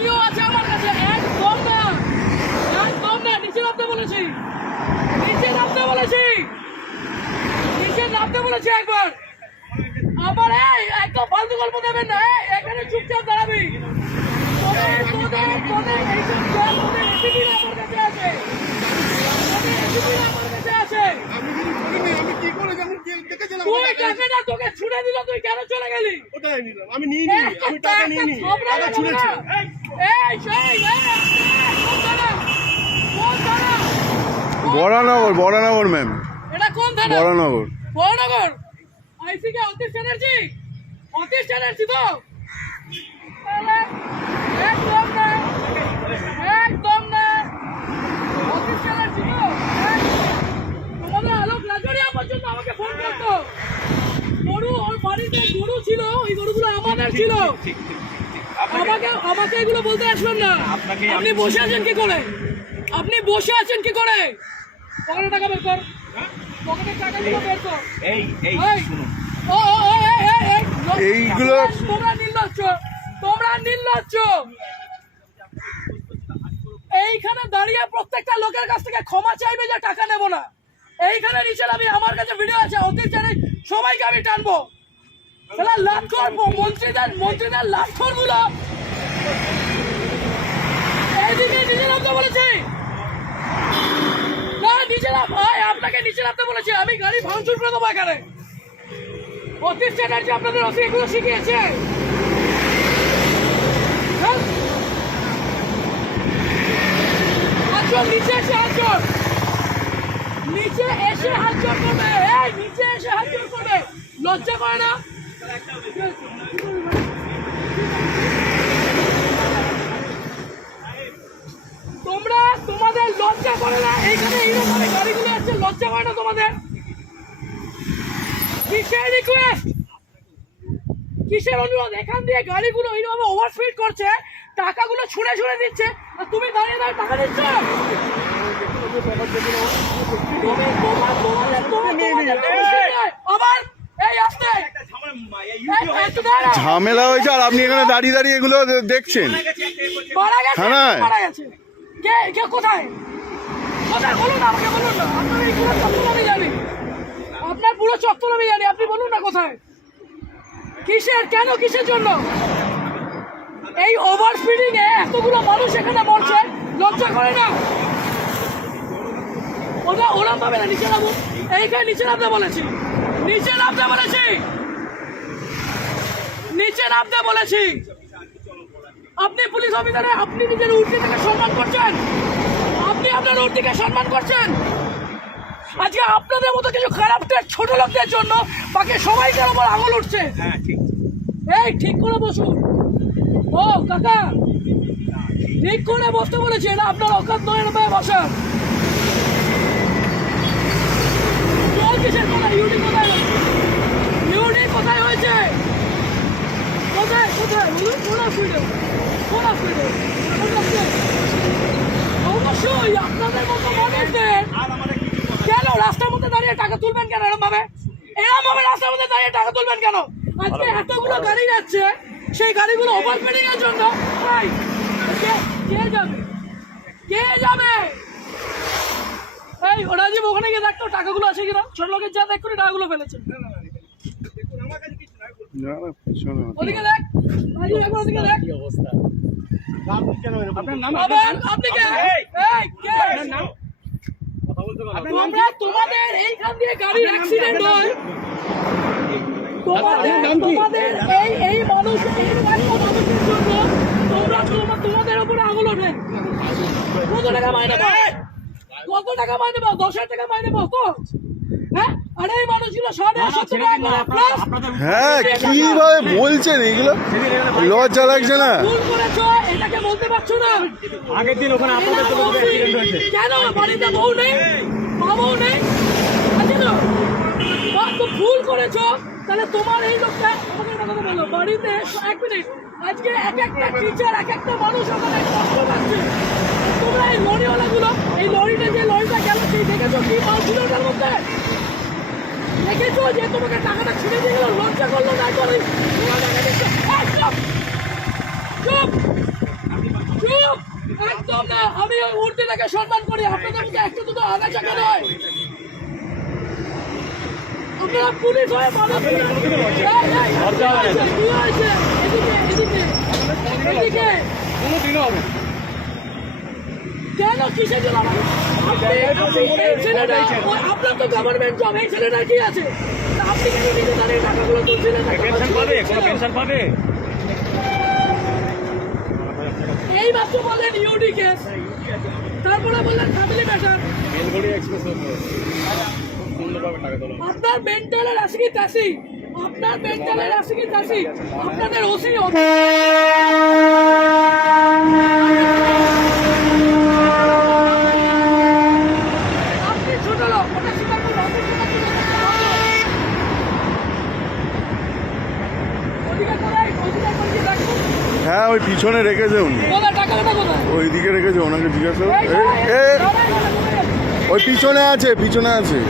Video আছে আমার কাছে। একদম না, একদম না। নিচে নামতে বলেছি, নিচে নামতে বলেছি, নিচে নামতে বলেছি একবার। আমার একদম ফালতু গল্প দেবেন না। এখানে চুপচাপ দাঁড়াবি। তোদের এইসব তোদের রেসিপিরা আমার কাছে আছে, তোদের রেসিপিরা আমার কাছে আছে। তুই টাকা না, তোকে ছুড়ে দিল, তুই কেন চলে গেলি? আমি নিইনি, আমি টাকা নিইনি, টাকা ছুঁড়েছে। বরানগর, বরানগর ম্যাম। এটা কোন থানা? বরানগর। বরানগর আইসি কে অতীশ চ্যাটার্জি? অতীশ চ্যাটার্জি তো? একদম না, একদম না। অতীশ চ্যাটার্জি তো? তোমাদের আলোক লাজরিয়া পর্যন্ত আমাকে ফোন করতো। গরু, ওর বাড়িতে গরু ছিল, ওই গরুগুলো আমাদের ছিল। আমাকে এগুলো বলতে আসবেন না। আপনি বসে আছেন কি করে? আপনি বসে আছেন কি করে? পকেটে টাকা বের কর, পকেটের টাকাগুলো বের কর। এইগুলো তোমরা নির্লজ্জ, তোমরা নির্লজ্জ। এইখানে দাঁড়িয়ে প্রত্যেকটা লোকের কাছ থেকে ক্ষমা চাইবে যে টাকা নেবো না। এইখানে নিচে আমি, আমার কাছে ভিডিও আছে, অতীত চ্যানেল, সবাইকে আমি টানবো। লাক্ষর মন্ত্রীদের লাক্ষর গুলো এইদিকে নিচে নামতে বলেছি না, নিচে নাম। আপনাকে নিচে নামতে বলেছি, আমি গাড়ি ভাঙচুর করে দেবো এখানে। অতীশ চ্যাটার্জি আপনাদের অফিস এগুলো শিখিয়েছে? নিচে এসে হাত জোর, নিচে এসে হাত জোর করবে। নিচে এসে হাত জোর করবে, লজ্জা করে না? তোমরা, তোমাদের লজ্জা করে না? এইখানে এইরকম গাড়িগুলো আছে, লজ্জা করে না তোমাদের? কিসের রিকোয়েস্ট, কিসের অনুরোধ? এখান দিয়ে গাড়িগুলো এইভাবে ওভারস্পিড করছে, টাকাগুলো ছুঁড়ে ছুঁড়ে দিচ্ছে, আর তুমি দাঁড়িয়ে দাঁড়িয়ে টাকা দিচ্ছ। ঝামেলা হয়েছে আর আপনি এখানে দাঁড়িয়ে দাঁড়িয়ে এগুলো দেখছেন। থানায় কে কোথায়? কোথায় বলুন না, আমাকে বলুন না। আপনার এই পুরো চত্বর আমি জানি, আপনার পুরো চত্বর আমি জানি। আপনি বলুন না কোথায়, কিসের, কেন, কিসের জন্য? এই ওভার স্পিডিং এ এতগুলো মানুষ এখানে মরছে, লজ্জা করে না? ওরা পাবে না। নিচে নামো, এইখানে নিচে নামতে বলেছি, নিচে নামতে বলেছি, নিচে নামতে বলেছি। আপনি পুলিশ অফিসারে, আপনি নিজের উর্দিটাকে সম্মান করছেন? আপনি আপনার উর্দিকে সম্মান করছেন? আজকে আপনাদের মতো কিছু খারাপ ছোট লোকদের জন্য বাকি সবাইকে ওপর আঙুল উঠছে। এই ঠিক করে বসুন। ও কাকা, ঠিক করে বসতে বলেছি, এটা আপনার অকাত নয়, এটা বসান। কিসের কোথায় ইউডি, কোথায় ইউডি, কোথায় হয়েছে? কোথায় কোথায় বলুন? কোন অসুবিধা, কোন অসুবিধা? অবশ্যই আপনাদের মতো মানুষদের কেন রাস্তার মধ্যে দাঁড়িয়ে টাকা তুলবেন কেন? এরকম ভাবে, এরকম ভাবে রাস্তার মধ্যে দাঁড়িয়ে টাকা তুলবেন কেন? আজকে এতগুলো গাড়ি যাচ্ছে, সেই গাড়িগুলো ওভারস্পিডিং এর জন্য কে যাবে? কে যাবে? এই রাজীব, ওখানে গিয়ে দেখতো টাকাগুলো আছে কিনা। ছোট লোকের যা দেখ করে টাকাগুলো ফেলেছে। ওদিকে দেখ রাজীব, একবার ওদিকে দেখ। আপনি কে? তোমরা, তোমাদের এইখান দিয়ে গাড়ির অ্যাক্সিডেন্ট হয়, তোমাদের এই মানুষ, মানুষের জন্য তোমাদের উপরে আঙুল ওঠে। কত টাকা মাইনে পাও? কত টাকা মাইনে পাও? 10,000 টাকা মাইনে পাও তো? হ্যাঁ, আর এই মানুষগুলো 7,500 টাকা। হ্যাঁ, কিভাবে বলছেন এগুলো? লজ্জা লাগছে না? ভুল করেছো, এটাকে বলতে পারছো না? আগের দিন ওখানে আপনাদের তো অ্যাক্সিডেন্ট হয়েছে। কেন বাড়িতে বউ নেই? মা বউ নেই? আছে তো? ভুল করেছো, তাহলে তোমার এই লোকটা আমাকে কথা বলো। বাড়িতে 1 মিনিট, আজকে এক একটা টিচার, এক একটা মানুষ ওখানে কষ্ট পাচ্ছে। তোমরা এই লরিওয়ালাগুলো, এই লরিটা, যে লরিটা গেল, সেই দেখেছো কি মাল ছিল ওটার মধ্যে? দেখেছো যে তোমাকে টাকাটা ছিঁড়ে দিয়ে গেল, লজ্জা করলো না? করে চুপ চুপ। একদম না, আমি ওই মূর্তিটাকে সম্মান করি, আপনাদের মুখে একটু দুটো আগাছাকা নয়। আপনারা পুলিশ হয়ে মানুষ কি হয়েছে? এদিকে কোনোদিনও হবে কেন কিসের জন্য এই ছেলেটা আপনার তো গভর্নমেন্ট জব, এই ছেলেটা কি আছে? আপনি কেন নিজে দাঁড়িয়ে টাকাগুলো তুলছিলেন? পেনশন পাবে এই মাত্র বললেন ইউডি কেস, তারপরে বললেন ফ্যামিলি ম্যাটার। আপনার মেন্টালের আসি কি তাসি, আপনার মেন্টালের আসি কি তাসি, আপনাদের ওসি আপনি ছোট লোক, ওটা স্বীকার করুন, আপনি স্বীকার করুন। অধিকার কোথায়? অধিকার করে কি রাখবো? হ্যাঁ ওই পিছনে রেখেছে উনি, কোথায় টাকাটা কোথায়? ওইদিকে রেখেছে, ওনাকে জিজ্ঞাসা করো। এই দাঁড়ায়, দাঁড়ায়, দাঁড়ায়। ওই পিছনে আছে, পিছনে আছে,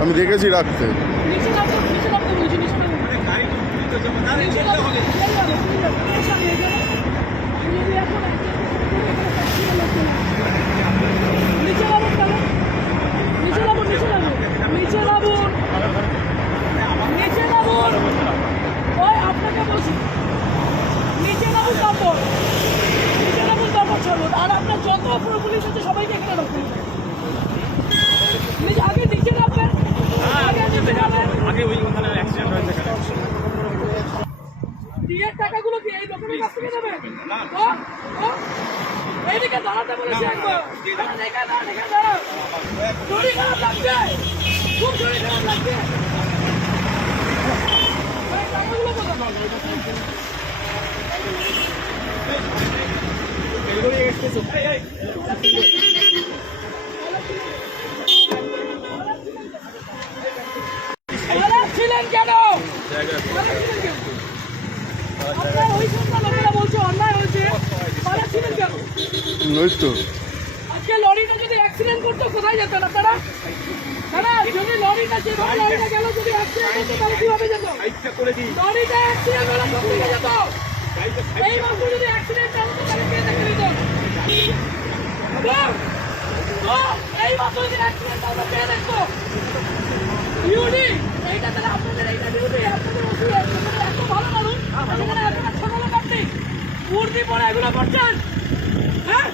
আমি দেখেছি রাখতে। নিচে নামো, নিচে নামো, নিচে নিচে নামো। নিচে নামো, এই যাবো, এই যাবো, এই সামনে, এই যাবো। আমি যদি এখন নিচে নামুন তাহলে। নিচে নামুন, নিচে নামুন, নিচে নামুন, নিচে নামুন। ওই আপনাকে বলছি, নিচে নামুন তারপর, নিচে নামুন তারপর চলুন। আর আপনার যত পুরো পুলিশ আছে সবাইকে এখানে রাখুন। নিচে আগে নিচে নামবেন, আগে নিচে নামবেন। দিয়ে টাকাগুলো কি এই লোকের কাছ থেকে দেবেন? এইদিকে দাঁড়াতে বলেছি একবার। দাঁড়াও। শরীর খারাপ লাগছে, খুব শরীর খারাপ লাগছে। এই টাকাগুলো কোথায়? ছিলেন কেন? আপনার ওই সন্ধ্যা লোকেরা বলছে অন্যায় হয়েছে, ছিলেন কেন? ওই তো আজকে লরিটা যদি অ্যাক্সিডেন্ট করতো কোথায় যেতেন আপনারা? যদি লরিটা যেভাবে লরিটা গেল, যদি অ্যাক্সিডেন্ট করতো তাহলে কিভাবে যেত? লরিটা অ্যাক্সিডেন্ট হলে কোথায় যেত? এই মাত্র যদি অ্যাক্সিডেন্ট হতো তাহলে কে দেখে নিত? এই মাত্র যদি অ্যাক্সিডেন্ট হতো কে দেখতো? ইউডি এইটা তাহলে আপনাদের, এইটা ডিউটি, আপনাদের ওসি, এত ভালো মানুষ, সেখানে আপনারা ছোট লোক, আপনি মূর্তি পরে এগুলো করছেন? হ্যাঁ,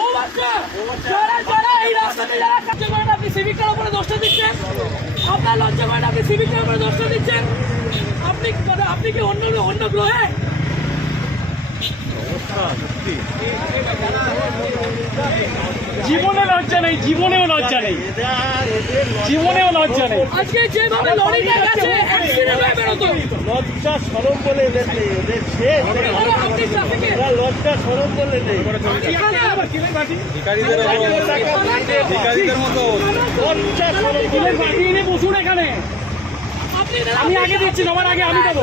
ও বাচ্চা, যারা যারা এই রাস্তাতে যারা কাজ করেন, আপনি সিভিকটার উপরে দোষটা দিচ্ছেন। আপনার লজ্জা করেন, আপনি সিভিকটার উপরে দোষটা দিচ্ছেন। আপনি কি অন্য গ্রহে? জীবনে লজ্জা নেই, জীবনেও লজ্জা নেই, জীবনেও লজ্জা নেই। আজকে যেভাবে লরিটা গেছে অ্যাক্সিডেন্ট হয়ে বেরোতো। লজ্জা সরম বলে এদের নেই, ওদের শেষ। আপনি ট্রাফিকে লজ্জা সরম বলে নেই। বসুন এখানে, আমি আগে দিচ্ছি, সবার আগে আমি দেবো।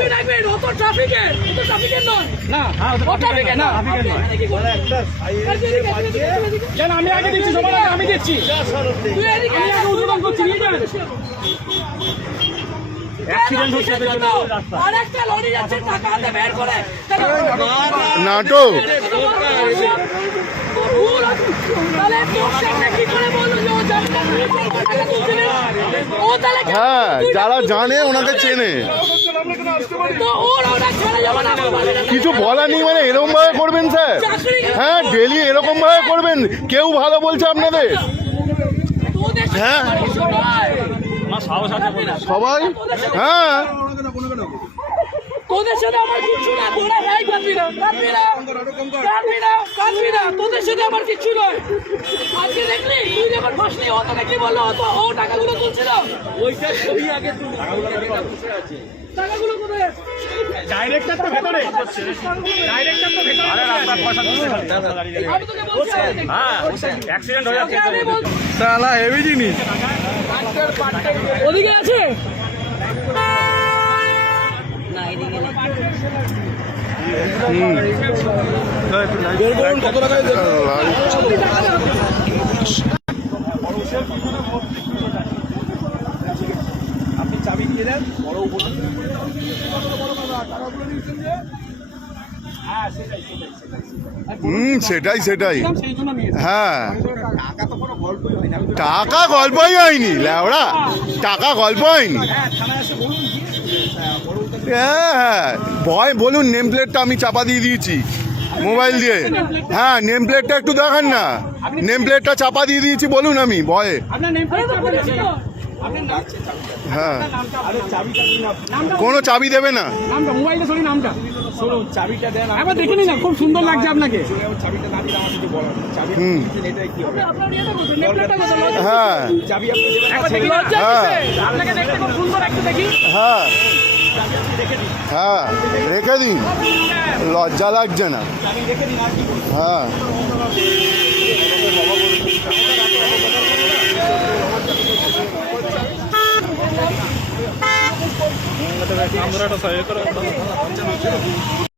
অত ট্রাফিকের, কিন্তু ট্রাফিকের নয়। না ও ট্রাফিকের না, আপনি এখানে কি করছেন? কেন আমি আগে দিচ্ছি, সবার আগে আমি দিচ্ছি। তুই এদিকে আমি আগে উদ্বোধন করছি, নিয়ে যাবেন। অ্যাক্সিডেন্ট হচ্ছে আর একটা লরি যাচ্ছে টাকা হাতে বের করে। নাটক। তাহলে তোর সামনে কি করে বললো যে ও জানতো না, টাকা তুলছিলেন? ও তাহলে কেন? হ্যাঁ যারা জানে ওনাকে চেনে, তো ওর ওটা ছেড়ে যাবে না, কিছু বলার নেই। মানে এরকম ভাবে করবেন স্যার? হ্যাঁ ডেলি এরকম ভাবে করবেন? কেউ ভালো বলছে আপনাদের? তোদের সাথে হ্যাঁ। আমার ইস্যু নয়। সবাই হ্যাঁ তোদের সাথে আমার কিচ্ছু না, তোরা ভাই কাঁদবি না, কাঁদবি না, কাঁদবি না, কাঁদবি না, তোদের সাথে আমার কিচ্ছু নয়। আজকে দেখলি তুই যখন ফাঁসলি, ও তোকে কি বললো? ও টাকাগুলো তুলছিল, ওইটা ছবি আগে তুলি, টাকাগুলো কোথায়? ডাইরেক্টর তো ভেতরে, ডাইরেক্টর তো ভেতরে। আমি তোকে বলছি, হ্যাঁ অ্যাক্সিডেন্ট হয়ে যাচ্ছে। আমি বলছি সালা হেভি জিনিস। ওদিকে আছে। কত টাকায় আপনি চাবি দিয়ে দেন, বড় উপর হ্যাঁ সেটাই সেটাই সেটাই সেটাই সেই জন্য নিয়েছি। হ্যাঁ টাকা তো কোনো গল্পই হয় না। টাকা গল্পই হয়নি ল্যাওড়া, টাকা গল্প হয়নি। হ্যাঁ থানায় এসে বলুন গিয়ে হ্যাঁ হ্যাঁ ভয় বলুন, নেম প্লেটটা আমি চাপা দিয়ে দিয়েছি মোবাইল দিয়ে। হ্যাঁ নেম প্লেটটা একটু দেখান না, নেম প্লেটটা চাপা দিয়ে দিয়েছি বলুন আমি ভয়ে। আপনার নেম আরে তো বলেছি তো। আপনার নাম হ্যাঁ নামটা আরে চাবিটা দিন আপনি। নামটা কোনো চাবি দেবে না। নামটা মোবাইলটা সরি নামটা শুনুন চাবিটা দেন একবার দেখে নিন না, খুব সুন্দর লাগছে আপনাকে। চাবিটা না দিলে আমার কিছু বলার নেই। চাবি দিন, এটাই কি হবে? আপনার ইয়েটা কোথায়? নেকলেসটা কোথায়? লজ্জা হ্যাঁ চাবি আপনি দেবেন একবার দেখে নিন। লজ্জা হ্যাঁ। কিসে? আপনাকে দেখতে খুব সুন্দর একটু দেখি। হ্যাঁ চাবি আপনি রেখে দিন। হ্যাঁ রেখে দিন, লজ্জা লাগছে না। চাবি রেখে দিন আর কি বলবো। হ্যাঁ